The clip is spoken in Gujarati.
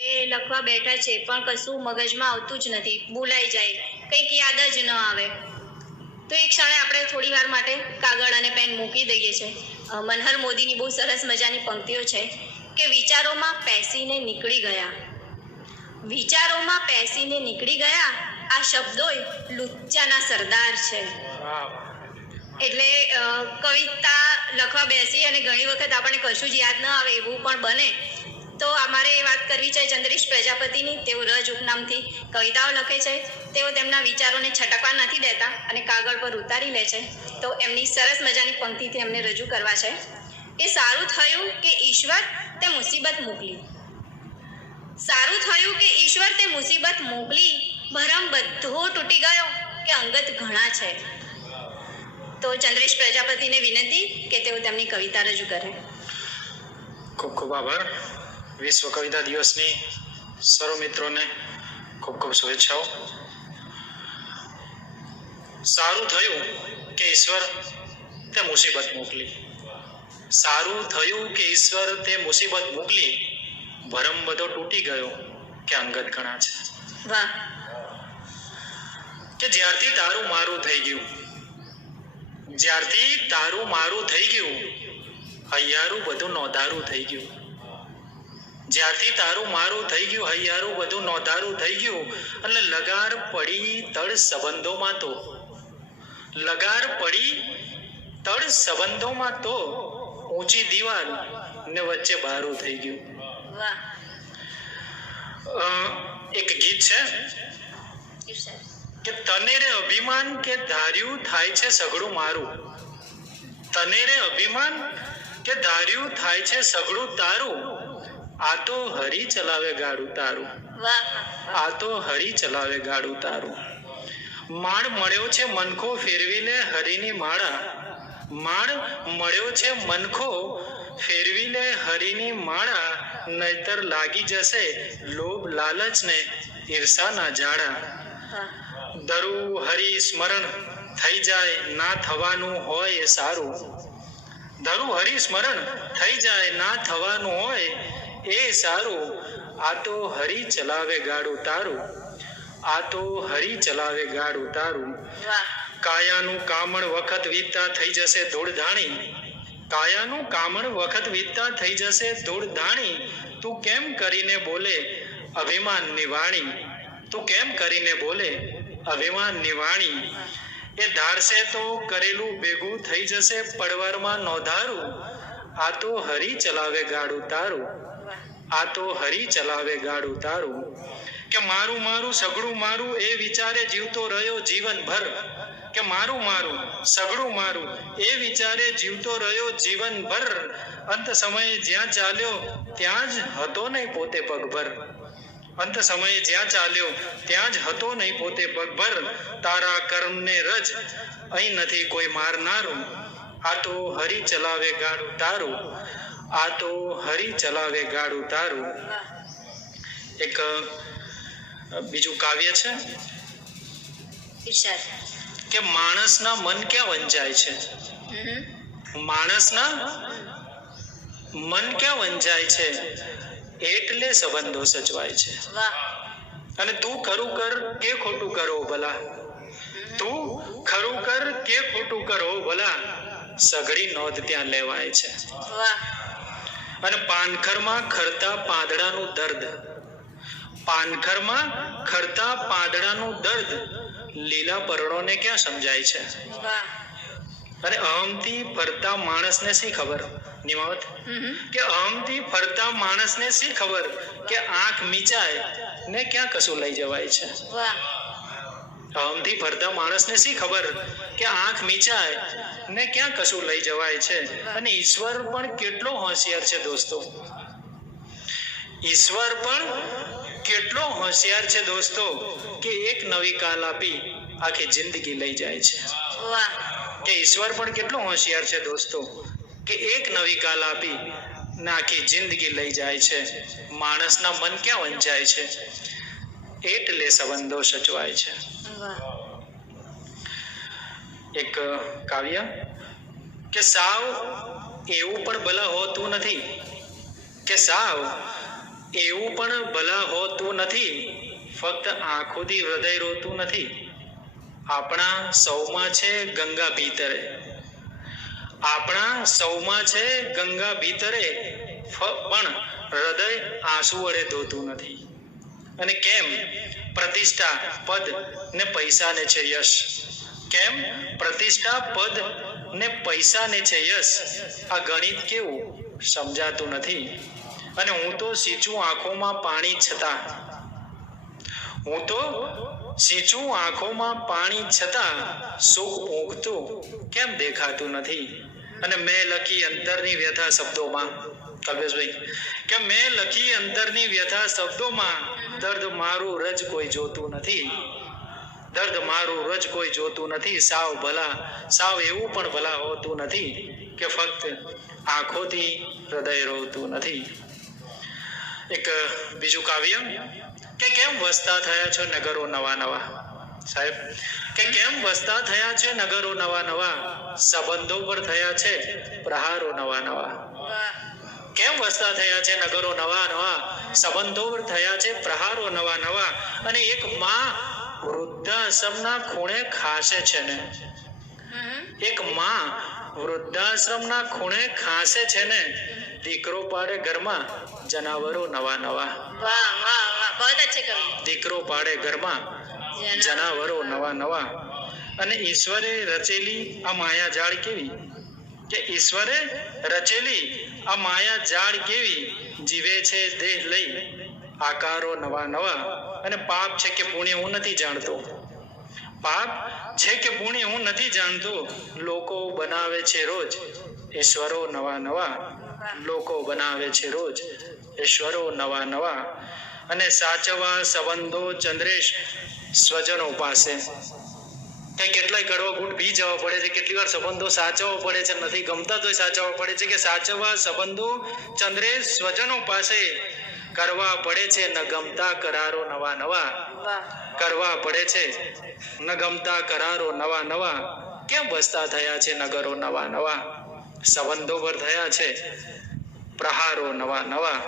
એ લખવા બેઠા છે પણ કશું મગજમાં આવતું જ નથી, ભૂલાઈ જાય, કંઈક યાદ જ ન આવે. તો એક ક્ષણે આપણે થોડી વાર માટે કાગળ અને પેન મૂકી દઈએ છીએ. મનહર મોદીની બહુ સરસ મજાની પંક્તિઓ છે કે વિચારોમાં પેસીને નીકળી ગયા, વિચારોમાં પેસીને નીકળી ગયા, આ શબ્દોય લુચ્ચાના સરદાર છે. એટલે કવિતા લખવા બેસી અને ઘણી વખત આપણને કશું જ યાદ ન આવે એવું પણ બને. તો અમારે વાત કરવી છે ચંદ્રેશ પ્રજાપતિની. તેઓ રજ ઉપનામથી કવિતાઓ લખે છે. તેઓ તેમના વિચારોને છટકવા નથી દેતા અને કાગળ પર ઉતારી લે છે. તો એમની સરસ મજાની પંક્તિથી એમને રજૂ કરવા છે કે સારું થયું કે ઈશ્વર તે મુસીબત મોકલી, સારું થયું કે ઈશ્વર તે મુસીબત મોકલી, ભરમ બધો તૂટી ગયો કે અંગત ઘણા છે. તો ચંદ્રેશ પ્રજાપતિને વિનંતી કે તેઓ તેમની કવિતા રજૂ કરે. ખૂબ ખૂબ આભાર. વિશ્વ કવિતા દિવસની સર્વ મિત્રોને ખૂબ ખૂબ શુભેચ્છાઓ. સારું થયું કે ઈશ્વર તે મુસીબત મોકલી, સારું થયું કે ઈશ્વર તે મુસીબત મોકલી, ભરમ બધો તૂટી ગયો કે અંગત ઘણા છે. વાહ. કે જ્યારથી તારું મારું થઈ ગયું, જ્યારથી તારું મારું થઈ ગયું, હૈયારું બધું નોંધારું થઈ ગયું. જ્યારથી તારું મારું થઈ ગયું, હૈયારું બધું નોંધારું થઈ ગયું. એટલે લગાર પડી તળ સંબંધોમાં, તો લગાર પડી તળ સંબંધોમાં, તો ઊંચી દિવાલ ને વચ્ચે બારું થઈ ગયું. એક ગીત છે કે તને રે અભિમાન કે ધાર્યું થાય છે સઘળું મારું, તને રે અભિમાન કે ધાર્યું થાય છે સઘળું તારું, આ તો હરી ચલાવે ગાડું તારું, આ તો હરી ચલાવે ગાડું તારું. માણ મળ્યો છે મનખો ફેરવી લે હરીની માળા, માણ મળ્યો છે મનખો ફેરવી લે હરીની માળા, નહીતર લાગી જશે લોભ લાલચ ને ઈર્ષાના જાડા. ધરું હરિ સ્મરણ થઈ જાય ના થવાનું હોય એ સારું, ધરું હરિ સ્મરણ થઈ જાય ના થવાનું હોય એ સારું, આ તો હરી ચલાવે ગાડું તારું, આ તો હરી ચલાવે ગાડું તારું. કાયાનું કામણ વખત વીતતા થઈ જશે ધૂળ ધાણી, કાયાનું કામણ વખત વીતતા થઈ જશે ધૂળ ધાણી, તું કેમ કરીને બોલે અભિમાનની વાણી, તું કેમ કરીને બોલે અભિમાનની વાણી. એ ધારશે તો કરેલું ભેગું થઈ જશે પડવારમાં નોંધારું, આ તો હરી ચલાવે ગાડું તારું, આ તો હરી ચલાવે ગાડું તારું. કે મારું મારું સગડું મારું એ વિચારે જીવતો રહ્યો જીવનભર, કે મારું મારું સગડું મારું એ વિચારે જીવતો રહ્યો જીવનભર, અંત સમયે જ્યાં ચાલ્યો ત્યાં જ હતો નહીં પોતે પગભર, અંત સમયે જ્યાં ચાલ્યો ત્યાં જ હતો નહીં પોતે પગભર. તારા કર્મને રજ અહીં નથી કોઈ મારનારું, આ તો હરી ચલાવે ગાડું તારું, આ તો હરી ચલાવે ગાડું તારું. એક બીજું કાવ્ય છે કે માણસના મન ક્યાં વંચાય છે, માણસના મન ક્યાં વંચાય છે, એટલે સંબંધો સચવાય છે. અને તું ખરું કર કે ખોટું કરો ભલા, તું ખરું કર કે ખોટું કરો ભલા, સઘળી નોંધ ત્યાં લેવાય છે. અને પાનખરમાં ખરતા પાંદડાનું દર્દ, પાનખરમાં ખરતા પાંદડાનું દર્દ, લીલા પર્ણોને ક્યાં સમજાય છે. અને અહમથી ફરતા માણસને શી ખબર નિમાવત, કે અહમથી ફરતા માણસને શી ખબર કે આંખ મીચાય ને ક્યાં કશું લઈ જવાય છે. અહમથી ફરતા માણસને શી ખબર કે આંખ મીચાય ને ક્યાં કશું લઈ જવાય છે. અને ઈશ્વર પણ કેટલો હોશિયાર છે દોસ્તો, ઈશ્વર પણ કેટલો હોશિયાર છે દોસ્તો, કે એક નવી કાલ આપી આખી જિંદગી લઈ જાય છે. કે ઈશ્વર પણ કેટલો હોશિયાર છે દોસ્તો, કે એક નવી કાલ આપી ને આખી જિંદગી લઈ જાય છે. માણસના મન ક્યાં વંચાય છે, એટલે સંબંધો સચવાય છે. એક કાવ્ય કે સાવ એવું પણ ભલા હોતું નથી, કે સાવ એવું પણ ભલા હોતું નથી, ફક્ત આંખોથી હૃદય રોતું નથી. આપણા સૌમાં છે ગંગા ભીતરે, આપણા સૌમાં છે ગંગા ભીતરે, પણ હૃદય આંસુ વડે ધોતું નથી. અને કેમ? પ્રતિષ્ઠા, પદ ને પૈસાને છે યશ. કેમ? પ્રતિષ્ઠા, પદ ને પૈસાને છે યશ. આ ગણિત કેવું સમજાતું નથી. અને હું તો સિંચું આંખોમાં પાણી છતાં, હું તો સિંચું આંખોમાં પાણી છતાં સુખ ઊંઘતું કેમ દેખાતું નથી. અને મેં લખી અંતરની વ્યથા શબ્દોમાં, કલ્પેશભાઈ, કે મેં લખી અંતરની વ્યથા શબ્દોમાં, દર્દ મારું રજ કોઈ જોતું નથી, દર્દ મારું રજ કોઈ જોતું નથી. સાવ ભલા, સાવ એવું પણ ભલા હોતું નથી કે ફક્ત આંખોથી હૃદય રોતું નથી. એક બીજું કાવ્ય, કે કેમ વસતા થયા છે નગરો નવા નવા. સાહેબ, કે કેમ વસતા થયા છે નગરો નવા નવા, સંબંધો પર થયા છે પ્રહારો નવા નવા. કેમ વસતા થયા છે નગરો નવા નવા, સંબંધો પર થયા છે પ્રહારો નવા નવા. અને એક માં વૃદ્ધાશ્રમના ખૂણે ખાસે છે ને, એક માં વૃદ્ધાશ્રમના ખૂણે ખાસે છે ને, દીકરો પાડે ઘરમાં જનાવરો નવા નવા. વાહ વાહ વાહ, બહુ અચ્છે કવિ. દીકરો પાડે ઘરમાં જનાવરો નવા નવા. અને ઈશ્વરે રચેલી આ માયા જાળ કેવી, કે ઈશ્વરે રચેલી આ માયા જાળ કેવી, જીવે છે દેહ લઈ આકારો નવા નવા. અને પાપ છે કે પુણ્ય હું નથી જાણતો, પાપ છે કે પુણ્ય હું નથી જાણતો, લોકો બનાવે છે રોજ ઈશ્વરો નવા નવા, લોકો બનાવે છે રોજ ઈશ્વરો નવા નવા. અને સાચવા સંબંધો ચંદ્રેશ સ્વજનો પાસે. કે કેટલાય કડવા ઘૂંટ પી જવા પડે છે, કેટલી વાર સંબંધો સાચવવા પડે છે, નથી ગમતા તોય સાચવવા પડે છે. કે સાચવવા સંબંધો ચંદ્રેશ સ્વજનો પાસે, કરવા પડે છે ન ગમતા કરારો નવા નવા, કરવા પડે છે ન ગમતા કરારો નવા નવા. કેમ બસતા થયા છે નગરો નવા નવા, સંબંધો પર થયા છે પ્રહારો નવા નવા.